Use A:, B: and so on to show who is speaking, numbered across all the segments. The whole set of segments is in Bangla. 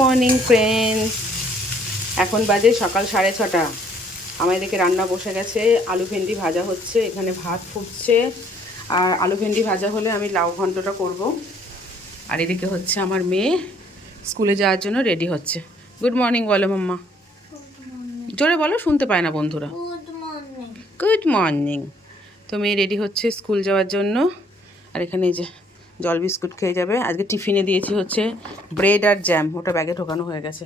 A: মর্নিং ফ্রেন্ডস এখন বাজে সকাল সাড়ে ছটা। আমার এদিকে রান্না বসে গেছে আলু ভেন্ডি ভাজা হচ্ছে এখানে ভাত ফুটছে। আর আলু ভেন্ডি ভাজা হলে আমি লাউ ঘন্টটা করব। আর এদিকে হচ্ছে আমার মেয়ে স্কুলে যাওয়ার জন্য রেডি হচ্ছে। গুড মর্নিং বলো মাম্মা। জোরে বলো শুনতে পায় না বন্ধুরা।
B: Good morning.
A: তো মেয়ে রেডি হচ্ছে স্কুল যাওয়ার জন্য। আর এখানে এই যে জল বিস্কুট খেয়ে যাবে। আজকে টিফিনে দিয়েছি হচ্ছে ব্রেড আর জ্যাম, ওটা ব্যাগে ঢোকানো হয়ে গেছে।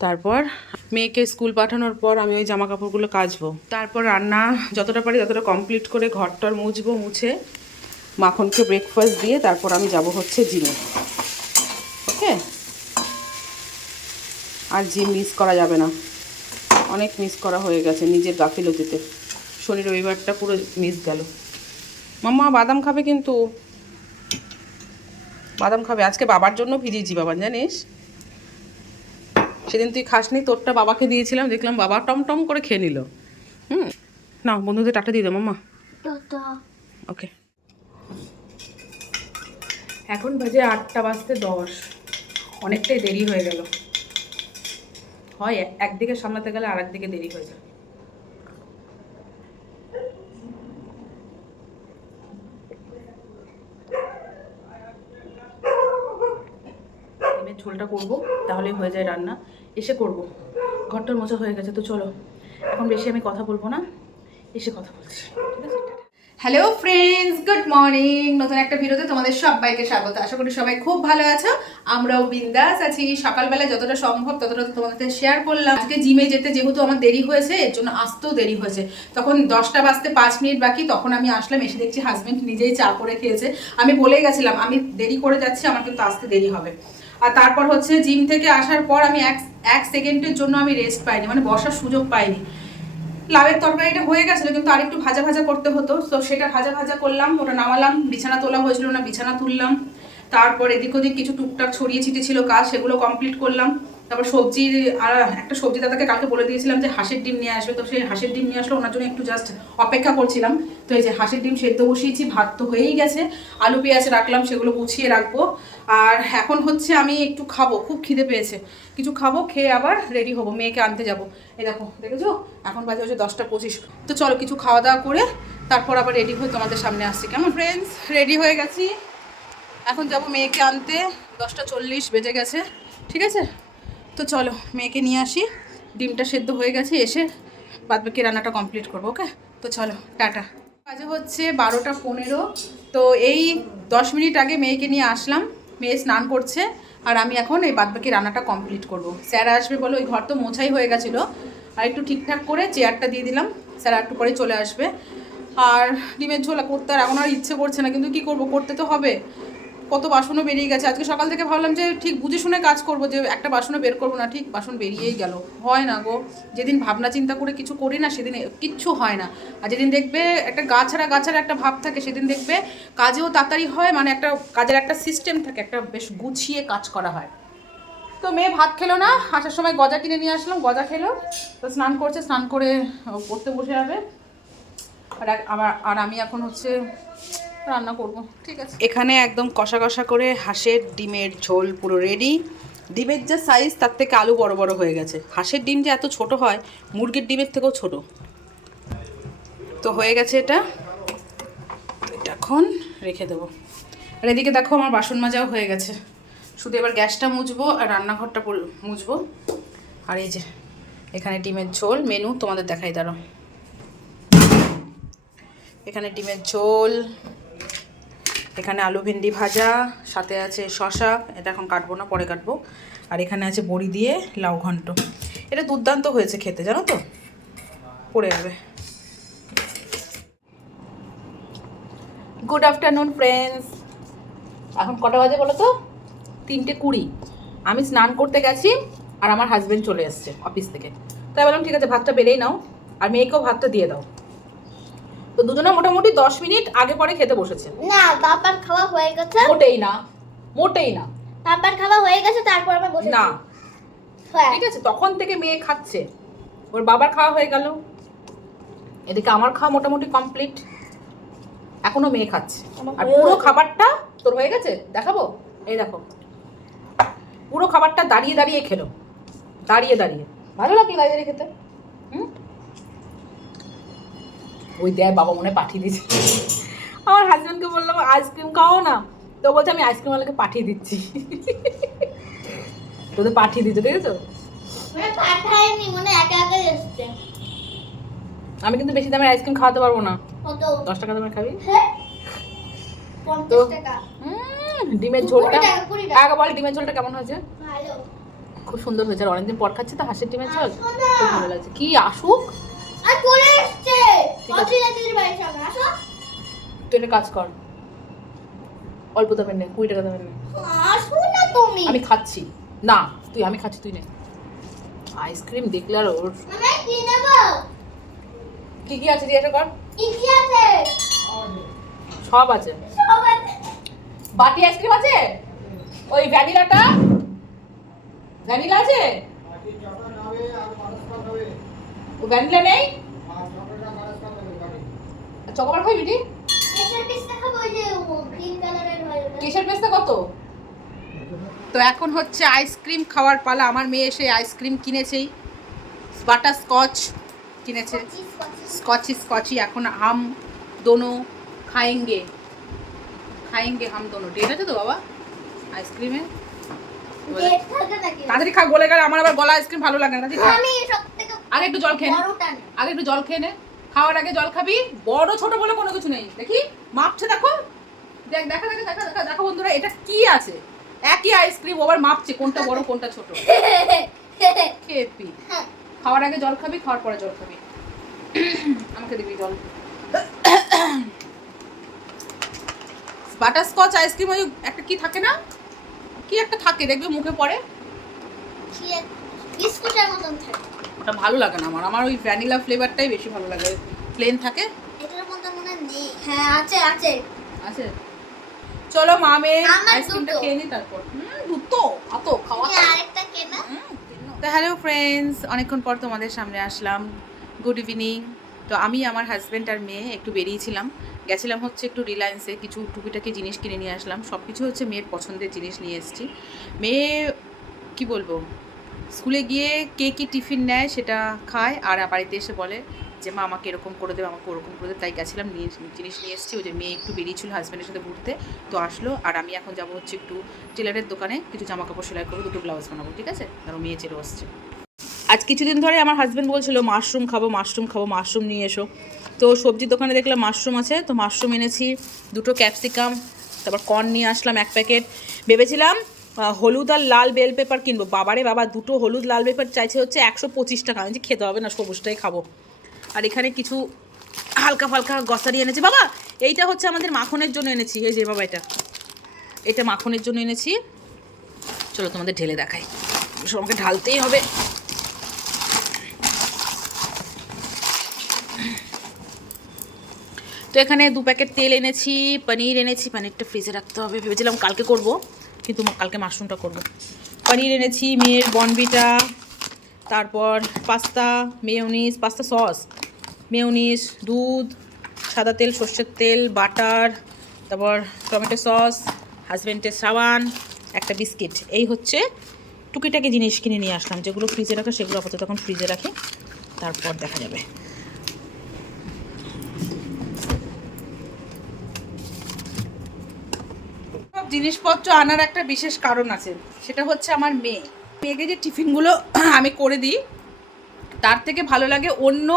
A: তারপর মেয়েকে স্কুল পাঠানোর পর আমি ওই জামা কাপড়গুলো কাচবো। তারপর রান্না যতটা পারি ততটা কমপ্লিট করে ঘরটর মুছবো, মুছে মাখনকে ব্রেকফাস্ট দিয়ে তারপর আমি যাব হচ্ছে জিমে। ওকে? আর জিম মিস করা যাবে না। অনেক মিস করা হয়ে গেছে নিজের গাফিলতিতে। শনি রবিবারটা পুরো মিস গেল। মাম্মা বাদাম খাবে কিন্তু। বাদাম খাবে। আজকে বাবার জন্য ভিজিয়েছি বাবা জানিস? সেদিন তুই খাসনি তোরটা বাবাকে দিয়েছিলাম দেখলাম বাবা টম টম করে খেয়ে নিল। হুম? না বন্ধুদের টাটা দিয়ে দাও
B: টাটা।
A: ওকে। এখন বাজে আটটা বাজতে দশ। অনেকটাই দেরি হয়ে গেল। হয় একদিকে সামলাতে গেলে আর একদিকে দেরি হয়ে যায়। ডিমের ঝোলটা করব তাহলে হয়ে যায় রান্না। এসে করব। ঘরটার মোছা হয়ে গেছে, তো চলো। এখন বেশি আমি কথা বলব না, এসে কথা বলছি।
C: হ্যালো ফ্রেন্ডস গুড মর্নিং নতুন একটা ভিডিওতে তোমাদের সবাইকে স্বাগত। আশা করি সবাই খুব ভালো আছো। আমরাও বিন্দাস আছি। সকালবেলা যতটা সম্ভব ততটা তোমাদের শেয়ার করলাম। আজকে জিমে যেতে যেহেতু আমার দেরি হয়েছে, এর জন্য আসতেও দেরি হয়েছে। তখন দশটা বাজতে পাঁচ মিনিট বাকি, তখন আমি আসলাম, এসে দেখছি হাজবেন্ড নিজেই চা করে খেয়েছে। আমি বলেই গেছিলাম, আমি দেরি করে যাচ্ছি, আমার কিন্তু আসতে দেরি হবে। আর তারপর হচ্ছে জিম থেকে আসার পর আমি এক এক সেকেন্ডের জন্য আমি রেস্ট পাইনি মানে বসার সুযোগ পাইনি। লাভের তরকারিটা হয়ে গেছিল, কিন্তু আর একটু ভাজা ভাজা করতে হতো, তো সেটা ভাজা ভাজা করলাম, ওটা নামালাম, বিছানা তোলা হয়েছিল না, বিছানা তুললাম। তারপর এদিক ওদিক কিছু টুকটাক ছড়িয়ে ছিটিয়ে ছিল কাজ, সেগুলো কমপ্লিট করলাম। তারপর সবজি, আর একটা সবজি দাদাকে কালকে বলে দিয়েছিলাম যে হাঁসের ডিম নিয়ে আসবে, তো সেই হাঁসের ডিম নিয়ে আসলো, ওনার জন্য একটু জাস্ট অপেক্ষা করছিলাম। তো এই যে হাঁসের ডিম সেদ্ধ বসিয়েছি, ভাত তো হয়েই গেছে। আলু, পেঁয়াজ রাখলাম, সেগুলো গুছিয়ে রাখব। আর এখন হচ্ছে আমি একটু খাব, খুব খিদে পেয়েছে। কিছু খাব, খেয়ে আবার রেডি হব, মেয়েকে আনতে যাব। এই দেখো, দেখেছ? এখন বাজে হচ্ছে দশটা পঁচিশ। তো চলো কিছু খাওয়া দাওয়া করে তারপর আবার রেডি হয়ে তোমাদের সামনে আসছি। কেমন ফ্রেন্ডস রেডি হয়ে গেছি? এখন যাব মেয়েকে আনতে। দশটা চল্লিশ বেজে গেছে। ঠিক আছে? তো চলো, মেয়েকে নিয়ে আসি। ডিমটা সেদ্ধ হয়ে গেছে, এসে বাদবাকি রান্নাটা কমপ্লিট করব ওকে তো চলো, টাটা। বাজে হচ্ছে বারোটা পনেরো, তো এই দশ মিনিট আগে মেয়েকে নিয়ে আসলাম। মেয়ে স্নান করছে, আর আমি এখন এই বাদবাকি রান্নাটা কমপ্লিট করব। স্যার আসবে বলো ওই ঘর তো মোছাই হয়ে গেছিল। আর একটু ঠিকঠাক করে চেয়ারটা দিয়ে দিলাম, স্যার একটু পরে চলে আসবে। আর ডিমের ঝোলা করতে আর এখন আর ইচ্ছে করছে না, কিন্তু কি করব, করতে তো হবে। কত বাসনও বেরিয়ে গেছে। আজকে সকাল থেকে ভাবলাম যে ঠিক বুঝে শুনে কাজ করব, যে একটা বাসনও বের করব না, ঠিক বাসন বেরিয়েই গেল। হয় না গো। যেদিন ভাবনা চিন্তা করে কিছু করি না, সেদিন কিচ্ছু হয় না। আর যেদিন দেখবে একটা গা ছাড়া গা ছাড়া একটা ভাব থাকে, সেদিন দেখবে কাজেও তাড়াতাড়ি হয় মানে একটা কাজের একটা সিস্টেম থাকে, একটা বেশ গুছিয়ে কাজ করা হয়। তো মেয়ে ভাত খেলো না, আসার সময় গজা কিনে নিয়ে আসলাম, গজা খেলো। তো স্নান করছে, স্নান করে পড়তে বসে যাবে। আর আবার আর আমি এখন হচ্ছে রান্না করব। ঠিক আছে।
A: এখানে একদম কষা কষা করে হাঁসের ডিমের ঝোল পুরো রেডি ডিমের যা সাইজ তার থেকে আলু বড় বড় হয়ে গেছে। হাঁসের ডিম যে এত ছোট হয়, মুরগির ডিমের থেকেও ছোট। তো হয়ে গেছে এটা। এটা এখন রেখে দেবো। আর এদিকে দেখো আমার বাসন মাজাও হয়ে গেছে। শুধু এবার গ্যাসটা মুছবো আর রান্নাঘরটা মুছবো। আর এই যে, এখানে ডিমের ঝোল। মেনু তোমাদের দেখাই দাঁড়াও। এখানে ডিমের ঝোল এখানে আলু ভেন্ডি ভাজা, সাথে আছে শশা এটা এখন কাটবো না, পরে কাটবো। আর এখানে আছে বড়ি দিয়ে লাউ ঘন্ট। এটা দুর্দান্ত হয়েছে খেতে, জানো তো? পড়ে যাবে। গুড আফটারনুন ফ্রেন্ডস এখন কটা বাজে বলো তো? তিনটে কুড়ি। আমি স্নান করতে গেছি, আর আমার হাজব্যান্ড চলে এসছে অফিস থেকে। তাই বললাম, ঠিক আছে, ভাতটা বেড়েই নাও, আর মেয়েকেও ভাতটা দিয়ে দাও। তো দুজনে মোটামুটি দশ মিনিট আগে পরে খেতে বসেছে।
B: না বাবার খাওয়া হয়ে গেছে।
A: মোটেই না মোটেই না।
B: বাবার খাওয়া হয়ে গেছে তারপর আমরা বসে
A: না।
B: হ্যাঁ।
A: ঠিক আছে তখন থেকে মেয়ে খাচ্ছে। ওর বাবার খাওয়া হয়ে গেল। এদিকে আমার খাওয়া মোটামুটি কমপ্লিট এখনও মেয়ে খাচ্ছে। আর পুরো খাবারটা তোর হয়ে গেছে? দেখাবো? এই দেখো।
C: পুরো খাবারটা দাঁড়িয়ে দাঁড়িয়ে খেলো। দাঁড়িয়ে দাঁড়িয়ে। ভালো দাঁড়িয়ে দাঁড়িয়ে খেতে? হুম? ওই দেয় বাবা মনে পাঠিয়ে দিয়েছে। আমার হাজব্যান্ডকে বললাম আইসক্রিম খাও না। তো বলছে আমি আইসক্রিম ওয়ালাকে পাঠিয়ে দিচ্ছি। তোদের পাঠিয়ে দিচ্ছে দেখেছ
B: একা একা এসছে।
C: আমি কিন্তু বেশি দামের আইসক্রিম খাওয়াতে পারব না। দশ টাকা দামের খাবি?
B: হ্যাঁ
C: ডিমের ঝোলটা
B: টাকা,
C: আগে বল ডিমের ঝোলটা কেমন হয়েছে? খুব সুন্দর হয়েছে। আর অনেকদিন পর খাচ্ছি তো হাঁসের ডিমের ঝোল? খুব ভালো লাগছে। কি আসুক?
B: আর চলে এসছে।
C: তুই একটা কাজ কর। অল্প দামের নে, কুড়ি টাকা দামের নে। আমি খাচ্ছি। না, তুই, আমি খাচ্ছি, তুই নে। আইসক্রিম দেখলে আর ওর
B: কি
C: কি আছে জিজ্ঞাসা কর। সব আছে। বাটি আইসক্রিম আছে? ওই ভ্যানিলাটা ভ্যানিলা আছে? ও ভ্যানিলা নেই? চকোবার খাবি বেটি?
B: কেশর পেস্তা
C: কত? তো এখন হচ্ছে আইসক্রিম খাওয়ার পালা। আমার মেয়ে এসে আইসক্রিম কিনেছেই। বাটার স্কচ কিনেছে। স্কচি স্কচি এখন আম দোনো খায়েঙ্গে। খায়েঙ্গে আম দোনো। ডেট আছে তো বাবা? আইসক্রিমে তাড়াতাড়ি খা গলে গেলে আমার আবার গলা আইসক্রিম ভালো লাগে না। আগে একটু জল খেয়ে আগে একটু জল খেয়ে নে। খাওয়ার আগে জল খাবি। বড়, ছোট বলে কোনো কিছু নেই। দেখি, মাপছে দেখো। দেখ, দেখা দেখা দেখা দেখা, দেখো বন্ধুরা, এটা কি আছে? একই আইসক্রিম ওবার মাপছে কোনটা বড়, কোনটা ছোট। খেপি। খাওয়ার আগে জল খাবি, খাওয়ার পরে জল খাবি। আমাকে দিবি জল। বাটারস্কচ আইসক্রিম ওই একটা কি থাকে না? কি একটা থাকে, দেখবে মুখে পড়ে?
B: বিস্কুটের মতন থাকে।
C: ওটা ভালো লাগে না আমার। আমার ওই ভ্যানিলা ফ্লেভারটাই বেশি ভালো লাগে। প্লেন থাকে?
B: এটার মধ্যে মনে নেই। হ্যাঁ আছে আছে।
C: আছে? চলো মামে আইসক্রিমটা খেয়ে নি তারপর। হুম দুটো? অত খাওয়া
B: আরেকটা কেনা?
A: তো হ্যালো ফ্রেন্ডস অনেকক্ষণ পর তোমাদের সামনে আসলাম। গুড ইভিনিং তো আমি আমার হাজব্যান্ড আর মেয়ে একটু বেরিয়েছিলাম। গেছিলাম হচ্ছে একটু রিলায়েন্সে কিছু টুকিটাকি জিনিস কিনে নিয়ে আসলাম। সব কিছু হচ্ছে মেয়ের পছন্দের জিনিস নিয়ে এসেছি। মেয়ে কি বলব? স্কুলে গিয়ে কে কী টিফিন নেয় সেটা খায় আর বাড়িতে এসে বলে যে, মা, আমাকে এরকম করে দেবে, আমাকে ওরকম করে দেবে। তাই গেছিলাম, নিয়ে জিনিস নিয়ে এসেছি। ওই যে মেয়ে একটু বেরিয়েছিল হাজব্যান্ডের সাথে ঘুরতে। তো আসলো আর আমি এখন যাব হচ্ছে একটু টেলারের দোকানে। কিছু জামা কাপড় সেলাই করব, দুটো ব্লাউজ বানাবো, ঠিক আছে? ধরো মেয়ে চেলো আসছে। আজ কিছুদিন ধরে আমার হাজব্যান্ড বলছিল মাশরুম খাব মাশরুম খাব মাশরুম নিয়ে এসো। তো সবজির দোকানে দেখলাম মাশরুম আছে। তো মাশরুম এনেছি, দুটো ক্যাপসিকাম তারপর কর্ন নিয়ে আসলাম এক প্যাকেট ভেবেছিলাম হলুদ আর লাল বেল পেপার কিনবো। বাবারে বাবা দুটো হলুদ লাল পেপার চাইছে হচ্ছে একশো পঁচিশ টাকা। আমি বলছি, খেতে হবে না সবুজটাই খাব। আর এখানে কিছু হালকা ফালকা গসারি এনেছি। বাবা এইটা হচ্ছে আমাদের মাখনের জন্য এনেছি। এই যে বাবা এটা। এটা মাখনের জন্য এনেছি। চলো তোমাদের ঢেলে দেখাই। সব আমাকে ঢালতেই হবে। তো এখানে দু প্যাকেট তেল এনেছি পনির এনেছি। পনিরটা ফ্রিজে রাখতে হবে। ভেবেছিলাম কালকে করব। কিন্তু কালকে মাশরুমটা করব। পনির এনেছি মেয়ের বনবিটা তারপর pasta mayonnaise pasta sauce mayonnaise দুধ, সাদা তেল, সর্ষের তেল, বাটার, তারপর টমেটো সস হাজব্যান্ডের সাবান, একটা বিস্কিট। এই হচ্ছে টুকিটাকি জিনিস কিনে নিয়ে আসলাম। যেগুলো ফ্রিজে রাখা, সেগুলো আপাতত তখন ফ্রিজে রাখি। তারপর দেখা যাবে। জিনিসপত্র আনার একটা বিশেষ কারণ আছে। সেটা হচ্ছে আমার মেয়ে। মেয়েকে যে টিফিনগুলো আমি করে দিই, তার থেকে ভালো লাগে অন্য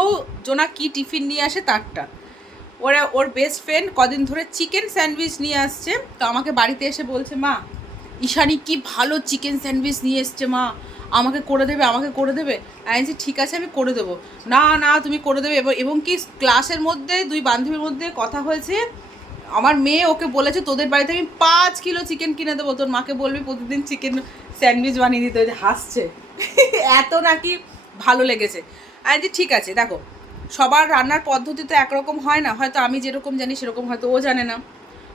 A: জনা কি টিফিন নিয়ে আসে তারটা। ওরা, ওর বেস্ট ফ্রেন্ড কদিন ধরে চিকেন স্যান্ডউইচ নিয়ে আসছে। তো আমাকে বাড়িতে এসে বলছে, মা, ঈশানি কি ভালো চিকেন স্যান্ডউইচ নিয়ে এসছে, মা। আমাকে করে দেবে, আমাকে করে দেবে। আমি ঠিক আছে, আমি করে দেবো। না না, তুমি করে দেবে। এবং কি ক্লাসের মধ্যে দুই বান্ধবীর মধ্যে কথা হয়েছে আমার মেয়ে ওকে বলেছে, তোদের বাড়িতে আমি পাঁচ কিলো চিকেন কিনে দেবো। তোর মাকে বলবি প্রতিদিন চিকেন স্যান্ডউইচ বানিয়ে দিতে যে হাসছে। এত নাকি ভালো লেগেছে। আমি যে ঠিক আছে, দেখো, সবার রান্নার পদ্ধতি তো একরকম হয় না, হয়তো আমি যেরকম জানি সেরকম হয়তো ও জানে না,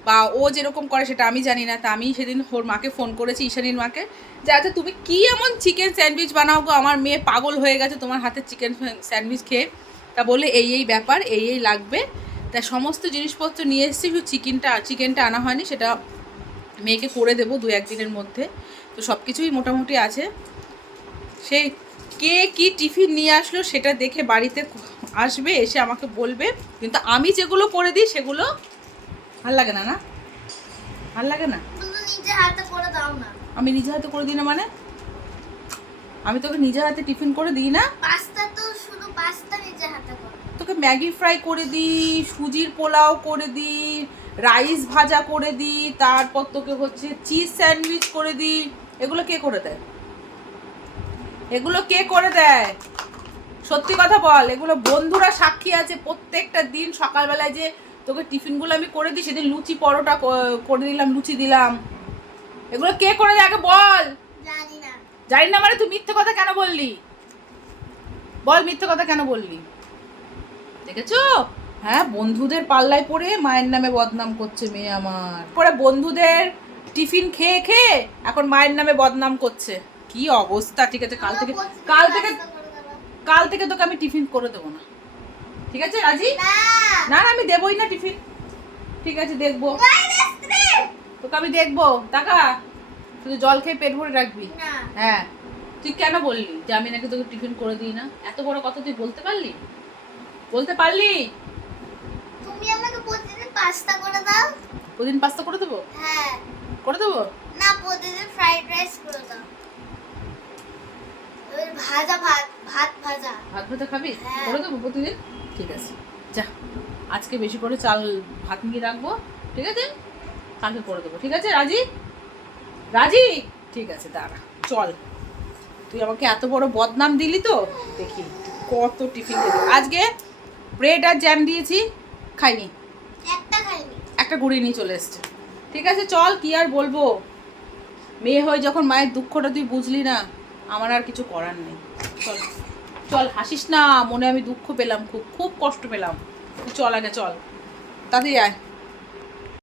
A: বা ও যেরকম করে সেটা আমি জানি না, তা আমি সেদিন ওর মাকে ফোন করেছি, ঈশানীর মাকে, যে আচ্ছা তুমি কি এমন চিকেন স্যান্ডউইচ বানাও গো? আমার মেয়ে পাগল হয়ে গেছে, তোমার হাতে চিকেন স্যান্ডউইচ খেয়ে। তা বলে এই এই ব্যাপার, এই এই লাগবে। তা সমস্ত জিনিসপত্র নিয়ে এসেছি শুধু চিকেনটা চিকেনটা আনা হয়নি সেটা মেয়েকে করে দেবো দু একদিনের মধ্যে। তো সব কিছুই মোটামুটি আছে। সে কে কি টিফিন নিয়ে আসলো সেটা দেখে বাড়িতে আসবে এসে আমাকে বলবে। কিন্তু আমি যেগুলো করে দিই সেগুলো ভালো লাগে না না? ভালো লাগে না। আমি নিজে হাতে করে দিই না মানে? আমি তোকে নিজে হাতে টিফিন করে দিই না?
B: পাস্তা তো শুধু পাস্তা নিজে হাতে করো।
A: তোকে ম্যাগি ফ্রাই করে দিই সুজির পোলাও করে দিই রাইস ভাজা করে দিই তারপর তোকে হচ্ছে চিজ স্যান্ডউইচ করে দিই এগুলো কে করে দেয়? এগুলো কে করে দেয়? সত্যি কথা বল এগুলো বন্ধুরা সাক্ষী আছে প্রত্যেকটা দিন সকালবেলায় যে তোকে টিফিনগুলো আমি করে দিই সেদিন লুচি পরোটা করে দিলাম লুচি দিলাম। এগুলো কে করে দেয় আগে বল?
B: জানি না
A: মানে তুই মিথ্যে কথা কেন বললি? বল মিথ্যে কথা কেন বললি? দেখেছ? হ্যাঁ বন্ধুদের পাল্লায় পড়ে মায়ের নামে বদনাম করছে মেয়ে আমার। পরে বন্ধুদের টিফিন খেয়ে খেয়ে এখন মায়ের নামে বদনাম করছে। কি অবস্থা? ঠিক আছে কাল থেকে কাল থেকে। কাল থেকে তোকে আমি টিফিন করে দেবো না। ঠিক আছে রাজি?
B: না।
A: না না আমি দেবই না টিফিন। ঠিক আছে দেখব। তোকে আমি দেখব। টাকা? শুধু জল খেয়ে পেট ভরে রাখবি? হ্যাঁ। তুই কেন বললি যে আমি নাকি তোকে টিফিন করে দিই না? এত বড় কথা তুই বলতে পারলি? বলতে পারলি?
B: তুমি আমাকে প্রতিদিন পাস্তা করে দাও।
A: প্রতিদিন পাস্তা করে দেবো?
B: হ্যাঁ।
A: করে দেবো?
B: না প্রতিদিন ফ্রাইড রাইস করে দাও। ভাজা ভাত ভাত ভাজা।
A: ভাত ভাতে খাবি?
B: হ্যাঁ।
A: করে দেবো প্রতিদিন? ঠিক আছে। যা আজকে বেশি করে চাল ভাত নিয়ে রাখব ঠিক আছে? কালকে করে দেবো ঠিক আছে রাজি? রাজি? ঠিক আছে দাঁড়া চল। তুই আমাকে এত বড় বদনাম দিলি তো? দেখি কত টিফিন দিবি। আজকে ব্রেড আর জ্যাম দিয়েছি খাইনি।
B: একটা খাইনি।
A: একটা গুড়ি নিয়ে চলে এসছে। ঠিক আছে চল কি আর বলব? মেয়ে হয়ে যখন মায়ের দুঃখটা তুই বুঝলি না আমার আর কিছু করার নেই। চল চল হাসিস না মনে আমি দুঃখ পেলাম খুব খুব কষ্ট পেলাম। চল আগে চল। তাদের আয়।